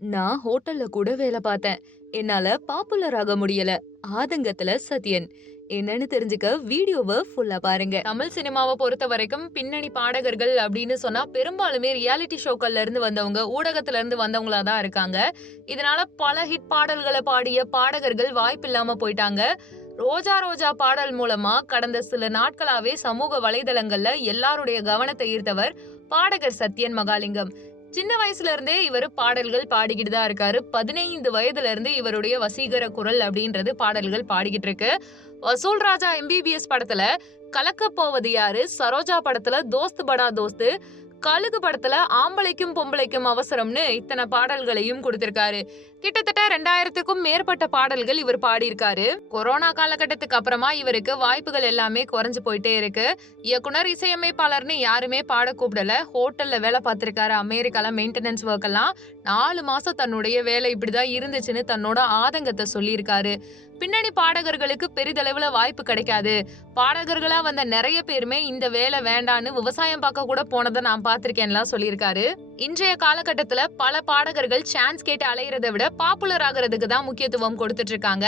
நான் ஹோட்டல்ல கூட வேலை பார்த்தேன். என்னால பாப்புலர் ஆக முடியல. ஆதங்கத்துல சத்யன். என்னன்னு தெரிஞ்சுக்க வீடியோவை ஃபுல்லா பாருங்க. தமிழ் சினிமாவை பொறுத்த வரைக்கும் பின்னணி பாடகர்கள் அப்படின்னு சொன்னா பெரும்பாலுமே ரியாலிட்டி ஷோக்கள்ல இருந்து வந்தவங்க ஊடகத்துல இருந்து வந்தவங்களா தான் இருக்காங்க. இதனால பல ஹிட் பாடல்களை பாடிய பாடகர்கள் வாய்ப்பில்லாம போயிட்டாங்க. ரோஜா ரோஜா பாடல் மூலமா கடந்த சில நாட்களாவே சமூக வலைதளங்கள்ல எல்லாருடைய கவனத்தை ஈர்த்தவர் பாடகர் சத்யன் மகாலிங்கம். சின்ன வயசுல இருந்தே இவர் பாடல்கள் பாடிக்கிட்டு தான் இருக்காரு. பதினைந்து வயதுல இருந்து இவருடைய வசீகர குரல் அப்படின்றது பாடல்கள் பாடிக்கிட்டு இருக்கு. வசூல் ராஜா எம்பிபிஎஸ் படத்துல கலக்க போவது யாரு? சரோஜா படத்துல தோஸ்து படா தோஸ்து. கழுகு படத்துல ஆம்பளைக்கும் பொம்பளைக்கும் அவசரம்னு இத்தனை பாடல்களையும் கொடுத்திருக்காரு. கிட்டத்தட்ட ரெண்டாயிரத்துக்கும் மேற்பட்ட பாடல்கள் இவர் பாடியிருக்காரு. கொரோனா காலகட்டத்துக்கு அப்புறமா இவருக்கு வாய்ப்புகள் எல்லாமே குறைஞ்சு போயிட்டே இருக்கு. இயக்குனர் இசையமைப்பாளர்னு யாருமே பாட கூப்பிடல. ஹோட்டல்ல வேலை பார்த்திருக்காரு. அமெரிக்கால மெயின்டெனன்ஸ் ஒர்க் எல்லாம் நாலு மாசம் தன்னுடைய வேலை இப்படிதான் இருந்துச்சுன்னு தன்னோட ஆதங்கத்தை சொல்லியிருக்காரு. பின்னணி பாடகர்களுக்கு பெரிதளவுல வாய்ப்பு கிடைக்காது. பாடகர்களா வந்த நிறைய பேருமே இந்த வேலை வேண்டான்னு விவசாயம் பார்க்க கூட போனதை நான் பார்த்திருக்கேன்லாம் சொல்லியிருக்காரு. இன்றைய காலகட்டத்துல பல பாடகர்கள் சான்ஸ் கேட்டு அலையிறத விட பாப்புலர் ஆகிறதுக்கு தான் முக்கியத்துவம் கொடுத்துட்டு இருக்காங்க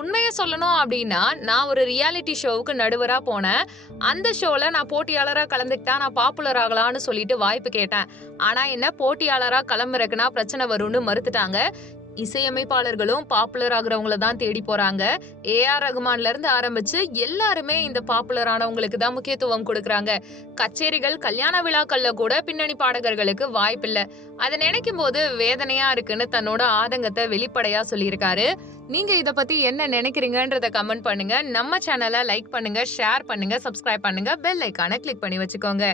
உண்மையை சொல்லணும் அப்படின்னா நான் ஒரு ரியாலிட்டி ஷோவுக்கு நடுவராக போனேன். அந்த ஷோவில் நான் போட்டியாளராக கலந்துக்கிட்டா நான் பாப்புலர் ஆகலான்னு சொல்லிட்டு வாய்ப்பு கேட்டேன். ஆனால் என்ன போட்டியாளராக கிளம்புறக்குன்னா பிரச்சனை வரும்னு மறுத்துட்டாங்க. இசையமைப்பாளர்களும் பாப்புலர் ஆகுறவங்கள தான் தேடி போறாங்க. ஏஆர் ரகுமான்ல இருந்து ஆரம்பிச்சு எல்லாருமே இந்த பாப்புலர் ஆனவங்களுக்கு தான் முக்கியத்துவம் கொடுக்கறாங்க. கச்சேரிகள் கல்யாண விழாக்கள்ல கூட பின்னணி பாடகர்களுக்கு வாய்ப்பில்லை. அதை நினைக்கும் போது வேதனையா இருக்குன்னு தன்னோட ஆதங்கத்தை வெளிப்படையா சொல்லியிருக்காரு. நீங்க இத பத்தி என்ன நினைக்கிறீங்கன்றத கமெண்ட் பண்ணுங்க. நம்ம சேனலை லைக் பண்ணுங்க ஷேர் பண்ணுங்க சப்ஸ்கிரைப் பண்ணுங்க பெல் ஐக்கான கிளிக் பண்ணி வச்சுக்கோங்க.